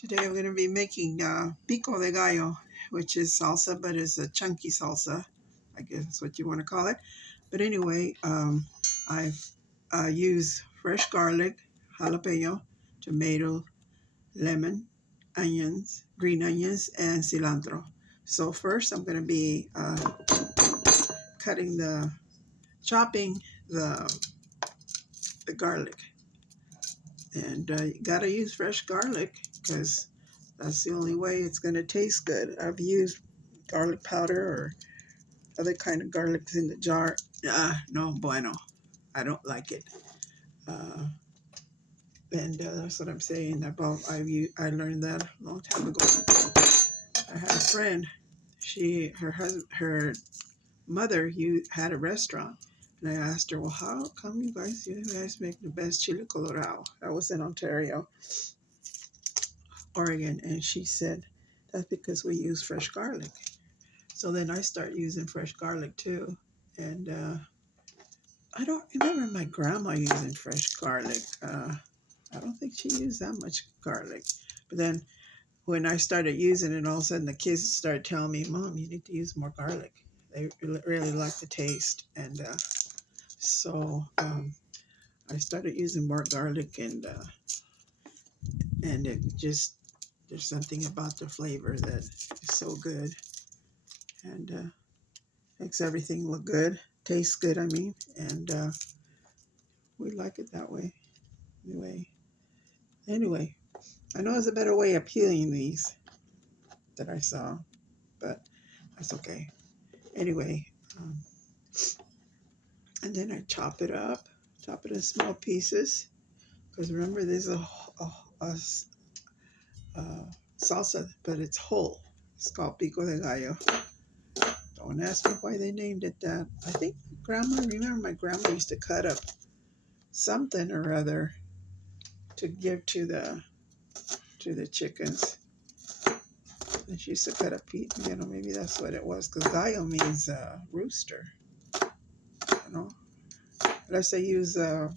Today I'm going to be making pico de gallo, which is salsa, but it's a chunky salsa. I guess that's what you want to call it. But anyway, I use fresh garlic, jalapeno, tomato, lemon, onions, green onions, and cilantro. So first I'm going to be chopping the garlic. And you got to use fresh garlic because that's the only way it's going to taste good. I've used garlic powder or other kind of garlics in the jar. No bueno. I don't like it. And that's what I'm saying about I learned that a long time ago. I had a friend. Her mother had a restaurant. And I asked her, well, how come you guys make the best chile colorado? I was in Ontario, Oregon, and she said, that's because we use fresh garlic. So then I start using fresh garlic too. And I don't remember my grandma using fresh garlic. I don't think she used that much garlic. But then when I started using it, all of a sudden the kids started telling me, Mom, you need to use more garlic. They really like the taste. And so I started using more garlic, and it just, there's something about the flavor that is so good. And makes everything look good, tastes good, I mean. And we like it that way. Anyway, I know there's a better way of peeling these that I saw, but that's okay. Anyway, and then I chop it in small pieces, because remember, there's a salsa, but it's whole. It's called pico de gallo. Don't ask me why they named it that. I think remember my grandma used to cut up something or other to give to the chickens. And she used to cut up, maybe that's what it was, because gallo means rooster, Unless they use a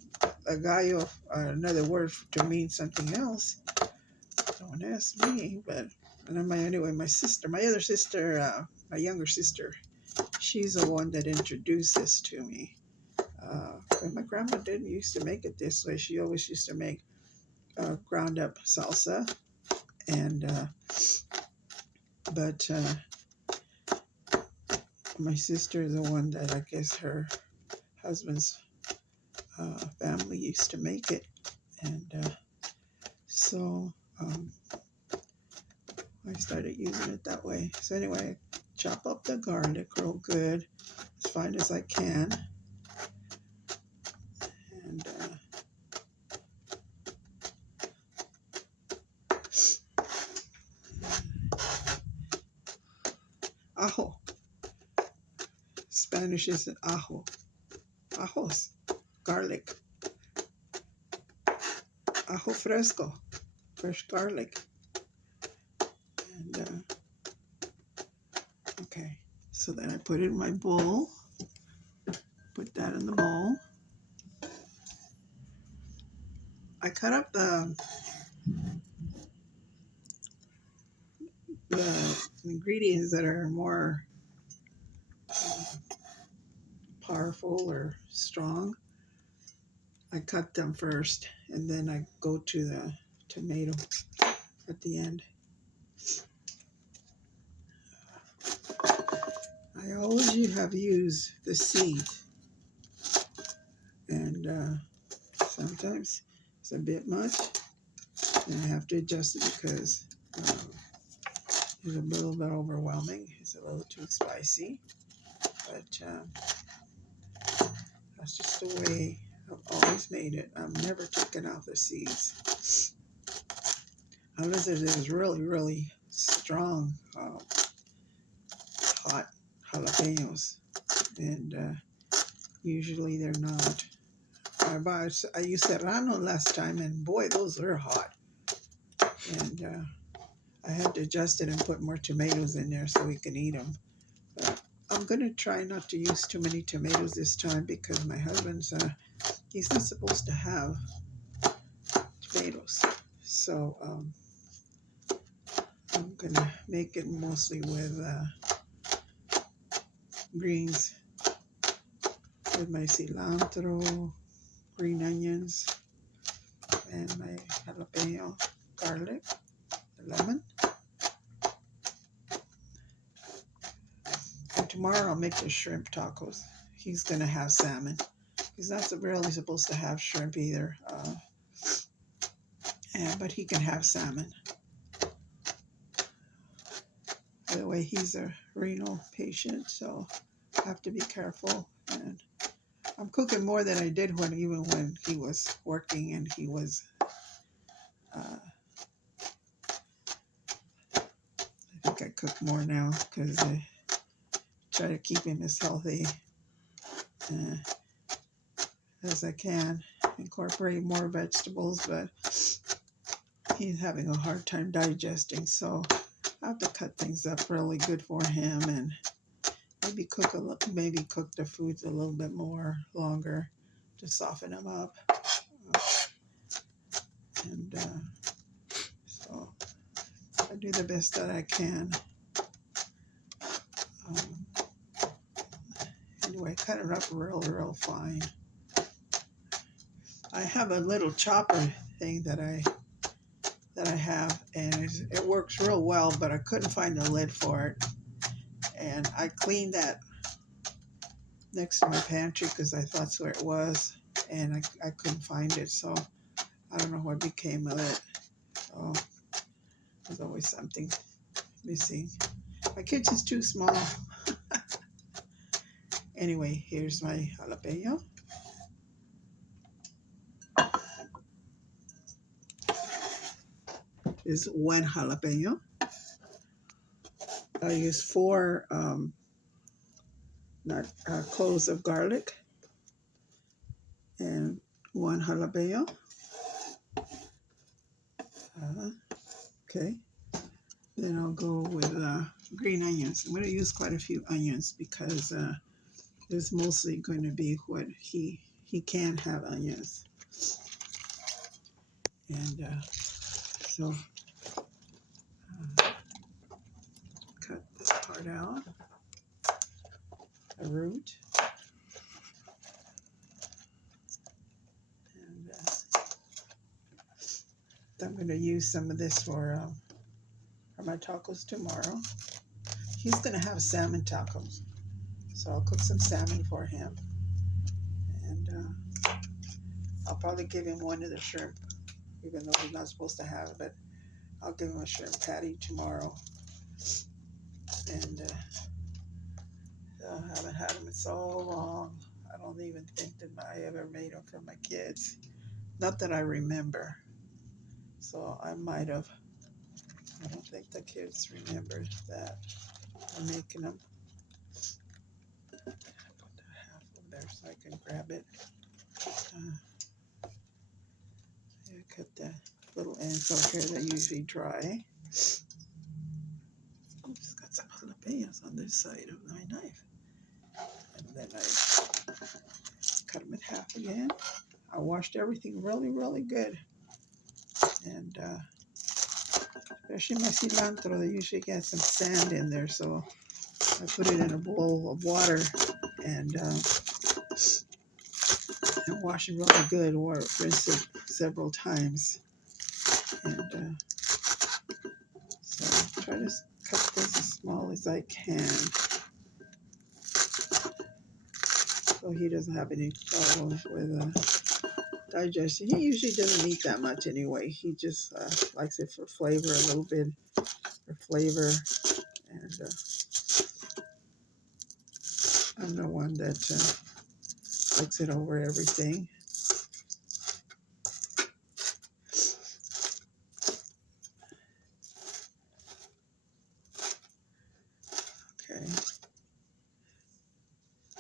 gallo, another word to mean something else. Don't ask me, but my other sister, my younger sister, she's the one that introduced this to me. My grandma didn't used to make it this way. She always used to make ground up salsa, and but my sister is the one that I guess her husband's family used to make it, and so I started using it that way. So anyway, chop up the garlic real good, as fine as I can, and ajo. Spanish isn't ajo. Ajos, garlic. Ajo fresco, fresh garlic. And okay, so then I put it in my bowl. Put that in the bowl. I cut up the ingredients that are more powerful or strong. I cut them first, and then I go to the tomato at the end. I always have used the seed, and sometimes it's a bit much, and I have to adjust it because it's a little bit overwhelming. It's a little too spicy, but that's just the way I've always made it. I've never taken out the seeds, unless there's really, really strong, hot jalapenos, and usually they're not. I used Serrano last time, and boy, those are hot. And I had to adjust it and put more tomatoes in there so we can eat them. But I'm going to try not to use too many tomatoes this time, because my husband's, he's not supposed to have tomatoes. So gonna make it mostly with greens, with my cilantro, green onions, and my jalapeno, garlic, lemon. And tomorrow I'll make the shrimp tacos. He's gonna have salmon. He's not really supposed to have shrimp either, but he can have salmon. By the way, he's a renal patient, so I have to be careful. And I'm cooking more than I did even when he was working, and he was. I think I cook more now because I try to keep him as healthy as I can. Incorporate more vegetables, but he's having a hard time digesting, so I have to cut things up really good for him, and maybe cook the foods a little bit more longer to soften them up. And so I do the best that I can. Anyway, cut it up real fine. I have a little chopper thing that I have, and it works real well, but I couldn't find the lid for it. And I cleaned that next to my pantry because I thought that's where it was, and I couldn't find it, so I don't know what became of it. So there's always something missing. My kitchen's too small. Anyway, here's my jalapeno. Is one jalapeno. I use 4 cloves of garlic and 1 jalapeno. Okay. Then I'll go with green onions. I'm going to use quite a few onions because it's mostly going to be what he can have onions. And so cut this part out, a root. And I'm going to use some of this for my tacos tomorrow. He's going to have salmon tacos, so I'll cook some salmon for him. And I'll probably give him one of the shrimp, even though he's not supposed to have it, but I'll give him a shrimp patty tomorrow. And I haven't had them in so long. I don't even think that I ever made them for my kids. Not that I remember. So I might have. I don't think the kids remember that I'm making them. Put the half of there so I can grab it. Cut the little ends off here that usually dry. I just got some jalapenos on this side of my knife. And then I cut them in half again. I washed everything really good. And especially my cilantro, they usually get some sand in there, so I put it in a bowl of water and wash it really good, or rinse it several times. And so try to cut this as small as I can so he doesn't have any problems with digestion. He usually doesn't eat that much anyway. He just likes it for flavor, a little bit for flavor. And I'm the one that likes it over everything. Okay.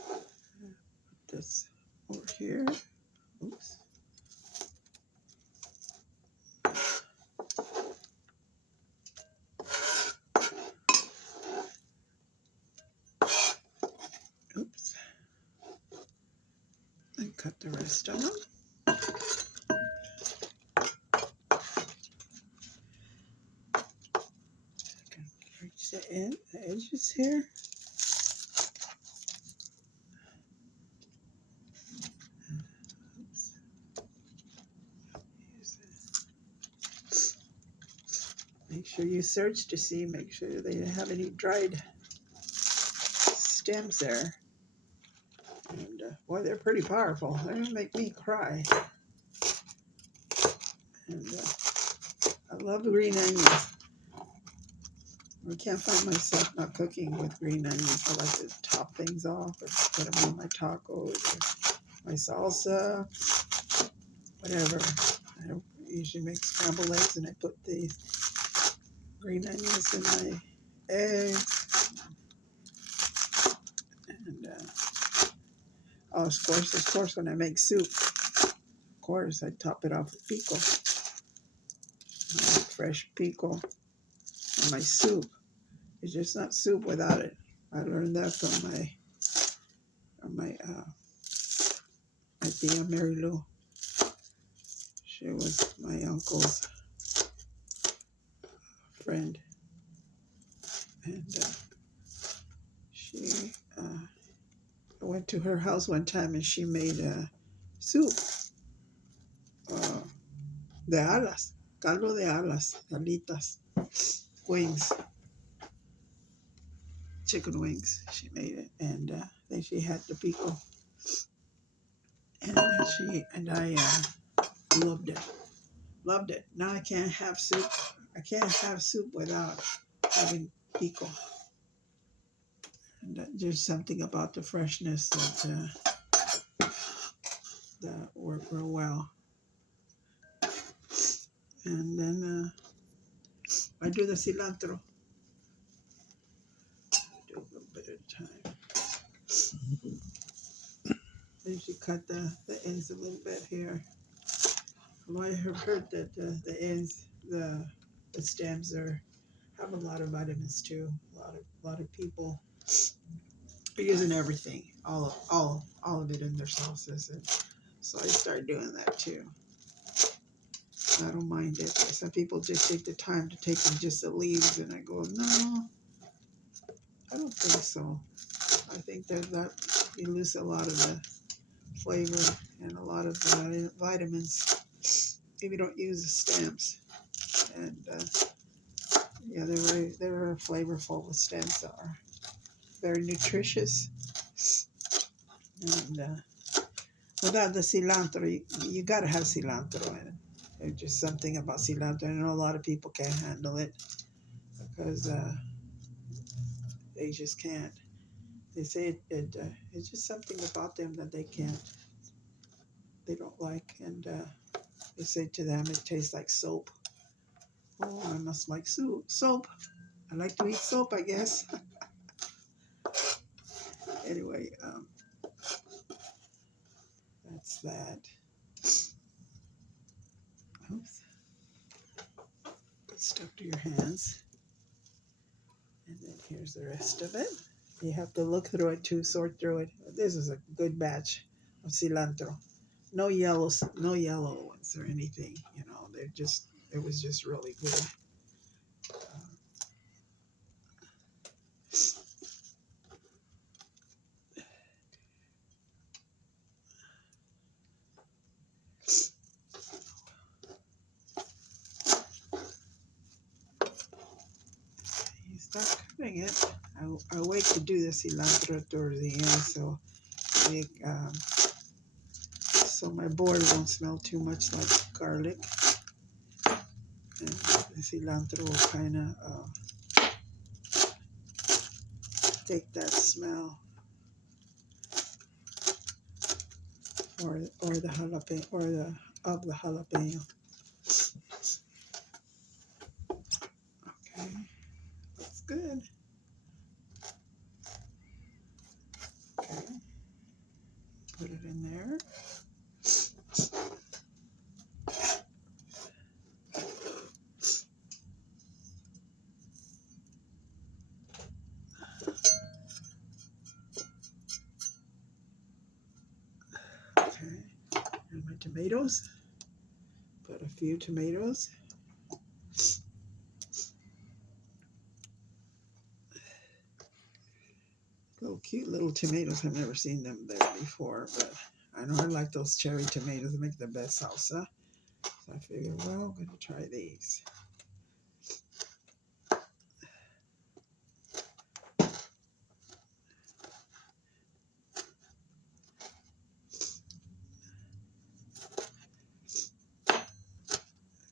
Put this over here. Oops. Oops. And cut the rest of them. the edges here. Make sure you search to see, make sure they don't have any dried stems there. And boy, they're pretty powerful. They're gonna make me cry. And I love green onions. I can't find myself not cooking with green onions. I like to top things off or put them on my tacos or my salsa, whatever. I usually make scrambled eggs and I put the green onions in my eggs. And oh, of course, when I make soup, of course, I top it off with pico, fresh pico on my soup. It's just not soup without it. I learned that from my tia Mary Lou. She was my uncle's friend, and I went to her house one time and she made soup, de alas, caldo de alas, alitas, wings, chicken wings. She made it, and then she had the pico, and I loved it, loved it. Now I can't have soup. I can't have soup without having pico. And there's something about the freshness that work real well. And then I do the cilantro. Do a little bit at a time. I usually cut the ends a little bit here. Well, I have heard that the ends, the stems have a lot of vitamins too. A lot of people are using everything, all of it in their sauces, and so I started doing that too. I don't mind it. Some people just take the time to take just the leaves, and I go, no, I don't think so. I think that you lose a lot of the flavor and a lot of vitamins if you don't use the stems. And yeah, they're very flavorful. The stems are very nutritious. And without the cilantro, you gotta have cilantro in it. There's just something about cilantro. I know a lot of people can't handle it because they just can't. They say it's just something about them that they don't like, and they say to them it tastes like soap. Oh, I must like soap. I like to eat soap, I guess. Anyway, that's that. Oops. Get stuck to your hands. And then here's the rest of it. You have to look through it too, sort through it. This is a good batch of cilantro. No yellow ones or anything. You know, it was just really good. You start cutting it. I wait to do the cilantro towards the end, so so my board won't smell too much like garlic, and the cilantro will kind of take that smell, or the jalapeno, or the jalapeno. Okay, that's good. Okay, put it in there. Okay, and my tomatoes. Put a few tomatoes. little cute little tomatoes. I've never seen them there before, but I know I like those cherry tomatoes. They make the best salsa. So I figured, well, I'm going to try these.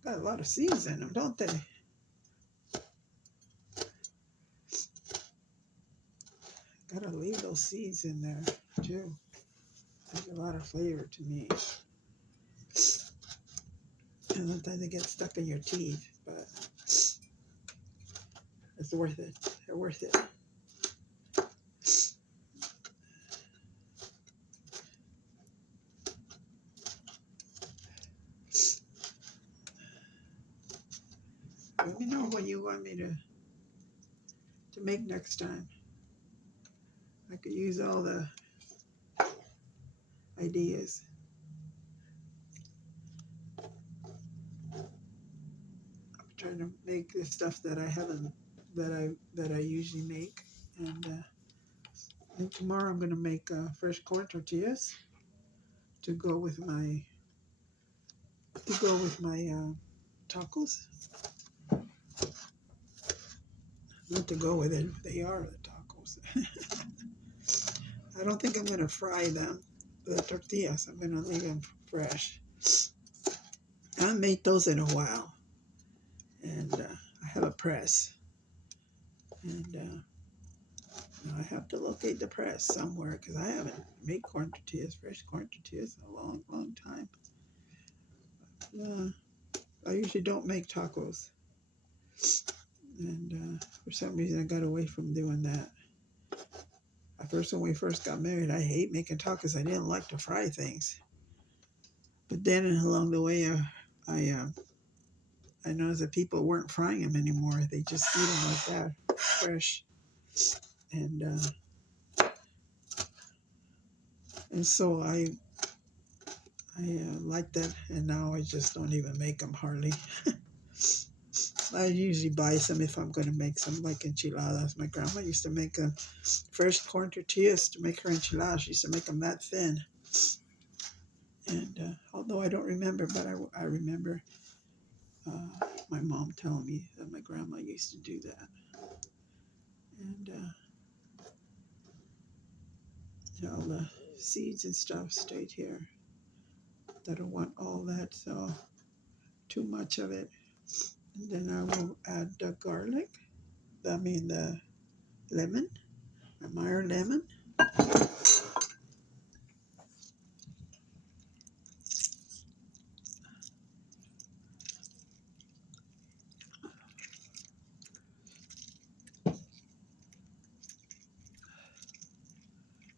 Got a lot of seeds in them, don't they? Gotta leave those seeds in there too. There's a lot of flavor to me. And sometimes they get stuck in your teeth, but it's worth it. They're worth it. Let me know what you want me to make next time. I could use all the ideas. I'm trying to make the stuff that I haven't, that I usually make, and tomorrow I'm going to make fresh corn tortillas to go with my tacos. Not to go with it, they are the tacos. I don't think I'm going to fry them, the tortillas. I'm going to leave them fresh. I haven't made those in a while, and I have a press, and now I have to locate the press somewhere because I haven't made fresh corn tortillas in a long, long time. I usually don't make tacos, and for some reason I got away from doing that. At first, when we first got married, I hate making tacos. I didn't like to fry things. But then along the way, I noticed that people weren't frying them anymore. They just eat them like that, fresh. And so I like that, and now I just don't even make them hardly. I usually buy some if I'm going to make some, like enchiladas. My grandma used to make fresh corn tortillas to make her enchiladas. She used to make them that thin. And although I don't remember, but I remember my mom telling me that my grandma used to do that. And all the seeds and stuff stayed here. I don't want all that, so too much of it. And then I will add the garlic. The lemon, my Meyer lemon.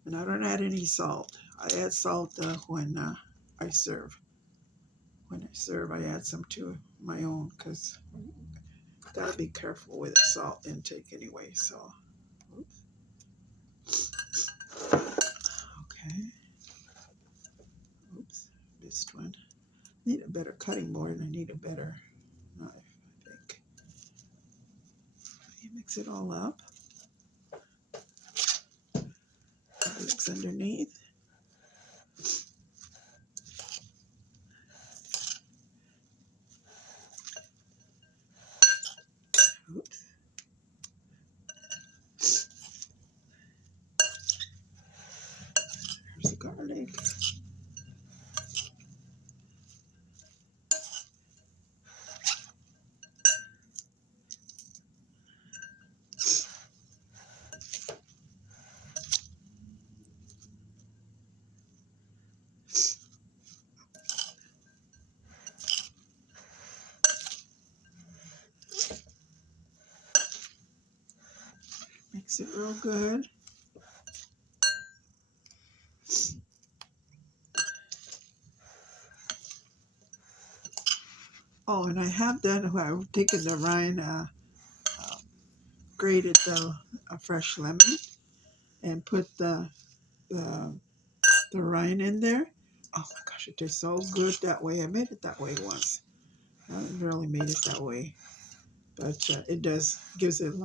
And I don't add any salt. I add salt when I serve. When I serve, I add some to my own because gotta be careful with the salt intake anyway. So, oops. Okay. Oops, missed one. Need a better cutting board. I need a better knife, I think. You mix it all up. Mix underneath. Oops. There's the garlic. Mix it real good. Oh, and I have done, I've taken the rind, grated the fresh lemon and put the rind in there. Oh my gosh, it tastes so good that way. I made it that way once. I haven't really made it that way, but it gives it a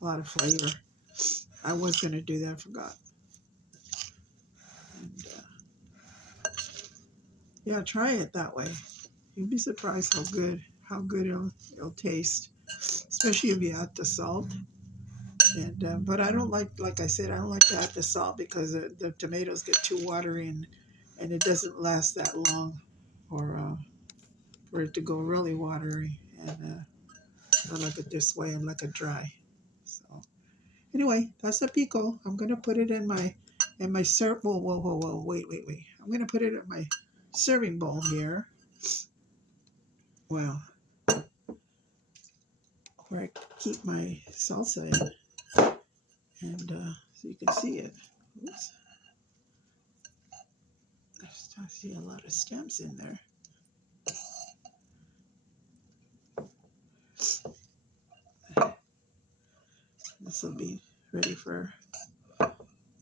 lot of flavor. I was going to do that, I forgot. And yeah, try it that way. You'd be surprised how good it'll taste, especially if you add the salt. And but I don't like I said, I don't like to add the salt because the tomatoes get too watery and it doesn't last that long, for it to go really watery. And I like it this way and like it dry. So anyway, that's the pico. I'm gonna put it in my whoa, wait. I'm gonna put it in my serving bowl here. Well, where I keep my salsa in, and so you can see it. Oops. I see a lot of stems in there. This will be ready for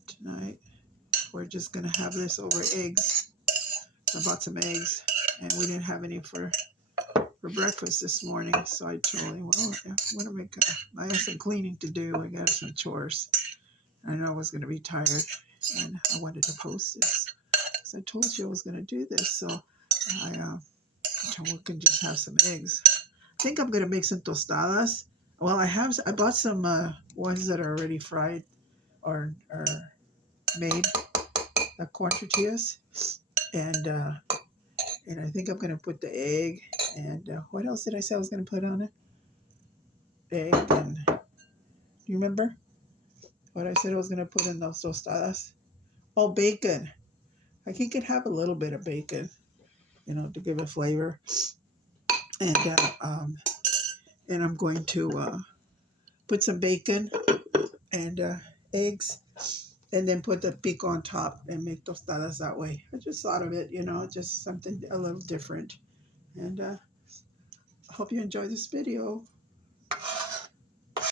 tonight. We're just gonna have this over eggs. I bought some eggs, and we didn't have any for breakfast this morning, so I told him, well, I'm gonna make I have some cleaning to do. I got some chores. I know I was gonna be tired, and I wanted to post this. So I told you I was gonna do this, so I we can just have some eggs. I think I'm gonna make some tostadas. Well, I bought some ones that are already fried or made, corn tortillas, and I think I'm gonna put the egg and what else did I say I was gonna put on it? Egg and you remember what I said I was gonna put in those tostadas? Oh, bacon. I think it could have a little bit of bacon, to give it flavor, and and I'm going to put some bacon and eggs, and then put the pico on top and make tostadas that way. I just thought of it, just something a little different. And I hope you enjoy this video.